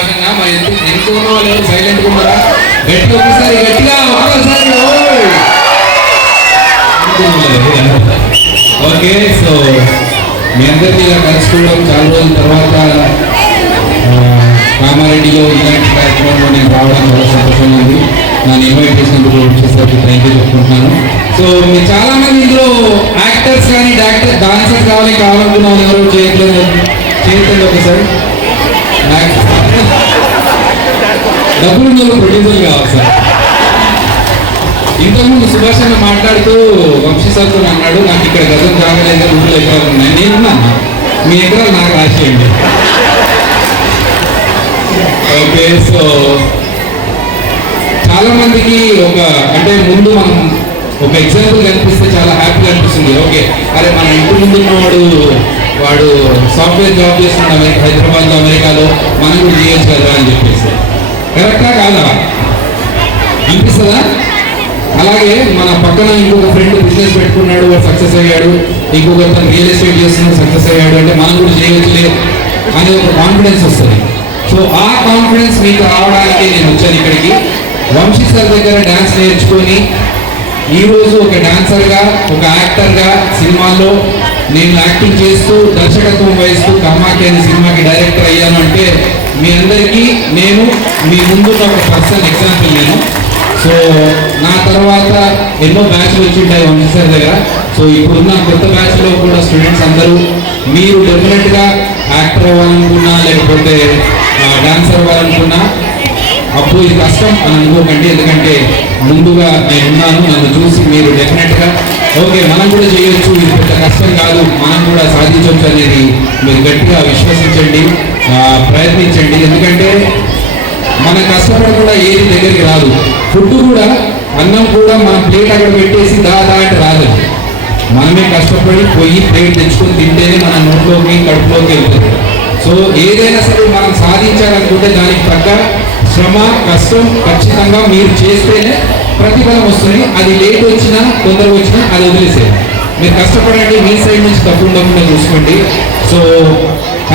సంతోషంగా మరి ఎంత ఉన్న వాళ్ళు ఎవరు సైలెంట్గా ఉన్నారా? గట్టిగా ఒకసారి గట్టిగా ఒక్కసారి. ఓకే, సో మీ అందరికీ ఇలా కలుసుకోవడం చాలా రోజుల తర్వాత కామారెడ్డిలో ఇలాంటి కార్యక్రమంలో నేను రావడం చాలా సంతోషంగా ఉంది. నన్ను ఇన్వైట్ చేసినందుకు వచ్చేసరికి థ్యాంక్ యూ చెప్పుకుంటున్నాను. సో మీరు చాలా మంది ఇందులో యాక్టర్స్ కానీ డాన్సర్స్ కావాలనుకున్న వాళ్ళు ఎవరు చేయట్లేదు ఒకసారి. డబ్బులు ప్రొడ్యూసర్లు కావాలి సార్. ఇంతకుముందు సుభాష్ అన్న మాట్లాడుతూ వంశీ సార్తో అన్నాడు, నాకు ఇక్కడ గతం జాగలేదు, 2 ఎకరాలు ఉన్నాయి. నేనున్నా, మీ ఎకరాలు నాకు రాసేయండి. ఓకే, సో చాలా మందికి అంటే ముందు మనం ఒక ఎగ్జాంపుల్ కనిపిస్తే చాలా హ్యాపీగా అనిపిస్తుంది. ఓకే, అరే మన ఇంటి ముందు ఉన్నవాడు వాడు సాఫ్ట్వేర్ జాబ్ చేస్తున్నాడు హైదరాబాద్లో, అమెరికాలో, మనం కూడా చేయొచ్చు కదా అని చెప్పేసి. కరెక్టా కాదా? అనిపిస్తుందా? అలాగే మన పక్కన ఇంకొక ఫ్రెండ్ బిజినెస్ పెట్టుకున్నాడు, వాడు సక్సెస్ అయ్యాడు, ఇంకొక రియల్ ఎస్టేట్ చేస్తున్నాడు, సక్సెస్ అయ్యాడు అంటే మనం కూడా చేయవచ్చులే అనే ఒక కాన్ఫిడెన్స్ వస్తుంది. సో ఆ కాన్ఫిడెన్స్ మీకు రావడానికి నేను వచ్చాను ఇక్కడికి. వంశీ సార్ దగ్గర డ్యాన్స్ నేర్చుకొని ఈరోజు ఒక డాన్సర్గా, ఒక యాక్టర్గా సినిమాల్లో నేను యాక్టింగ్ చేస్తూ దర్శకత్వం వహిస్తూ కామాఖ్య అనే సినిమాకి డైరెక్టర్ అయ్యాను అంటే మీ అందరికీ నేను మీ ముందున్న ఒక పర్సనల్ ఎగ్జాంపుల్ నేను. సో నా తర్వాత ఎన్నో బ్యాచ్లు వచ్చింటాయి వంశీ సార్ దగ్గర. సో ఇప్పుడున్న కొత్త బ్యాచ్లో కూడా స్టూడెంట్స్ అందరూ మీరు డెఫినెట్గా యాక్టర్ అవ్వాలనుకున్నా లేకపోతే డాన్సర్ అవ్వాలనుకున్నా అప్పుడు ఇది కష్టం అని అనుకోకండి. ఎందుకంటే ముందుగా నేను ఉన్నాను, నన్ను చూసి మీరు డెఫినెట్గా ఓకే మనం కూడా చేయొచ్చు, ఇది పెద్ద కష్టం కాదు, మనం కూడా సాధించవచ్చు అనేది మీరు గట్టిగా విశ్వసించండి, ప్రయత్నించండి. ఎందుకంటే మనం కష్టపడకుండా ఏది దగ్గరికి రాదు. ఫుడ్ కూడా, అన్నం కూడా మనం ప్లేట్ అక్కడ పెట్టేసి దాదా అంటే రాదు. మనమే కష్టపడి పోయి ప్లేట్ తెచ్చుకొని తింటేనే మన నోట్లోకి కడుపులోకి వెళ్తుంది. సో ఏదైనా సరే మనం సాధించాలనుకుంటే దానికి తగ్గ శ్రమ, కష్టం ఖచ్చితంగా మీరు చేస్తేనే ప్రతిఫలం వస్తుంది. అది లేట్ వచ్చినా తొందరగా వచ్చినా అది వదిలేసేది. మీరు కష్టపడండి, మీ సైడ్ నుంచి తప్పు ఉండకుండా చూసుకోండి. సో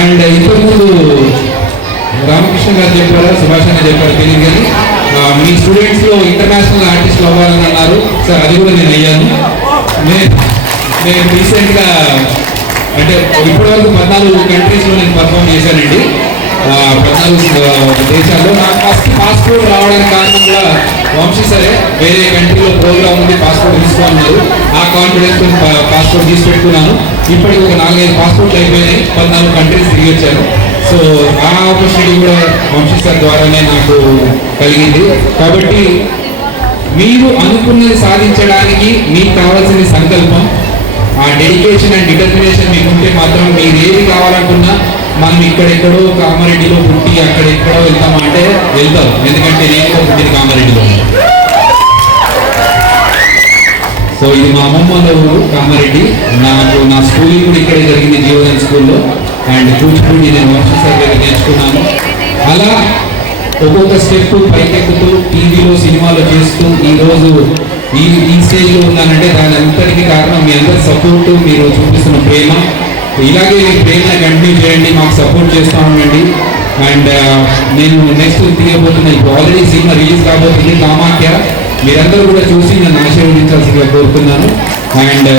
అండ్ ఇంతకుముందు రామకృష్ణ గారు చెప్పారు, సుభాష్ అన్న చెప్పారు తెలియదు కానీ మీ స్టూడెంట్స్లో ఇంటర్నేషనల్ ఆర్టిస్టులు అవ్వాలని అన్నారు సార్. అది కూడా నేను అయ్యాను. నేను రీసెంట్గా అంటే ఇప్పటివరకు 14 కంట్రీస్లో నేను పర్ఫామ్ చేశానండి. 14 దేశాల్లో. నాకు ఫస్ట్ పాస్పోర్ట్ రావడానికి కారణం కూడా వంశీ సరే, వేరే కంట్రీలో ప్రోగ్రామ్ ఉంది, పాస్పోర్ట్ తీసుకోమన్నారు. ఆ కాన్ఫిడెన్స్ పాస్పోర్ట్ తీసి పెట్టుకున్నాను. ఇప్పటికి ఒక 4-5 పాస్పోర్ట్లు అయిపోయినాయి, 14 కంట్రీస్ తిరిగి వచ్చాను. సో ఆ ఆపర్చునిటీ కూడా వంశీ సార్ ద్వారానే నాకు కలిగింది. కాబట్టి మీరు అనుకున్నది సాధించడానికి మీకు కావాల్సిన సంకల్పం, ఆ డెడికేషన్ అండ్ డిటర్మినేషన్ మీకు ఉంటే మాత్రం మీరు ఏది కావాలనుకున్నా మనం ఇక్కడెక్కడో కామారెడ్డిలో పుట్టి అక్కడెక్కడో వెళ్తామంటే వెళ్తాం. ఎందుకంటే నేను పుట్టిన కామారెడ్డిలో. సో ఇది మా అమ్మమ్మ ఊరు కామారెడ్డి. నా స్కూలింగ్ కూడా ఇక్కడే జరిగింది, జీవన్ స్కూల్లో. అండ్ కూచిపూడి నేను వంశీ సార్ దగ్గర నేర్చుకున్నాను. అలా ఒక్కొక్క స్టెప్ పైకెక్కుతూ టీవీలో సినిమాలో చేస్తూ ఈరోజు ఈ స్టేజ్లో ఉన్నానంటే దాని అంతటికీ కారణం మీ అందరి సపోర్టు, మీరు చూపిస్తున్న ప్రేమ. ఇలాగే మీ ప్రేమను కంటిన్యూ చేయండి, మాకు సపోర్ట్ చేస్తూ ఉండండి. అండ్ నేను నెక్స్ట్ తీయబోతున్న ఇప్పుడు ఆల్రెడీ సినిమా రిలీజ్ కాబోతుంది కామాఖ్య. మీరందరూ కూడా చూసి నన్ను ఆశీర్వదించాల్సిందిగా కోరుతున్నాను. అండ్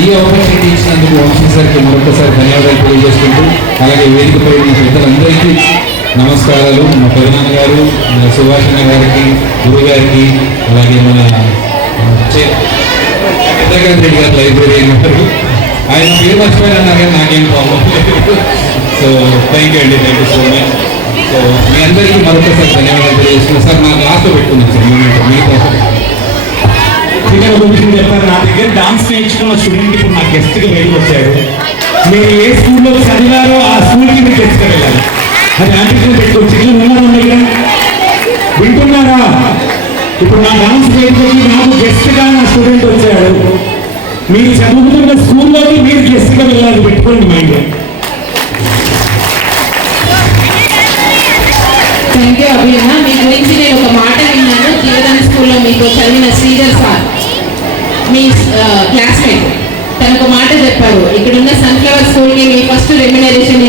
ఈ ఆపర్చునిటీ ఇచ్చినందుకు వంశీ సార్కి మరొకసారి ధన్యవాదాలు తెలియజేసుకుంటూ, అలాగే వేదికపై ఉన్న పెద్దలందరికీ నమస్కారాలు. మా పెదనాన్న గారు, సుభాష్ అన్న గారికి, గురువు గారికి, అలాగే మన చంద్రకాంత్ రెడ్డి గారు లైబ్రరీ గారు, ఆయన పేరు మర్చిపోయినా కానీ నాకేం ప్రాబ్లం లేదు. సో థ్యాంక్ యూ అండి, thank you so much. So మీ అందరికీ మరొకసారి ధన్యవాదాలు తెలియజేస్తున్నాను సార్. నాకు లాస్ట్ పెట్టుకున్నాను సార్ మీతో చెప్పారు. నా దగ్గర డాన్స్ నేర్చుకున్న స్టూడెంట్ ఇప్పుడు నా గెస్ట్గా బయటకు వచ్చాడు. మీరు ఏ స్కూల్లో చదివారో ఆ స్కూల్కి మీరు గెస్ట్గా వెళ్ళాలి. అది అంబిషన్ పెట్టుకోవచ్చు. ఉన్నారా వింటున్నారా? ఇప్పుడు నా డాన్స్ నేర్చుకుని నాకు గెస్ట్గా నా స్టూడెంట్ వచ్చాడు. మీరు చదువుతున్న స్కూల్లోకి మీరు గెస్ట్గా వెళ్ళాలి, పెట్టుకోండి మైండ్. థ్యాంక్ యూ అభియన్న. మీ గురించి నేను ఒక మాట విన్నాను. జీవదాన్ స్కూల్లో మీకు చదివిన శ్రీధర్ సార్ మీ క్లాస్మేట్ తను ఒక మాట చెప్పారు. ఇక్కడున్న సన్ఫ్లవర్ స్కూల్కి మీ ఫస్ట్ రెమ్యునరేషన్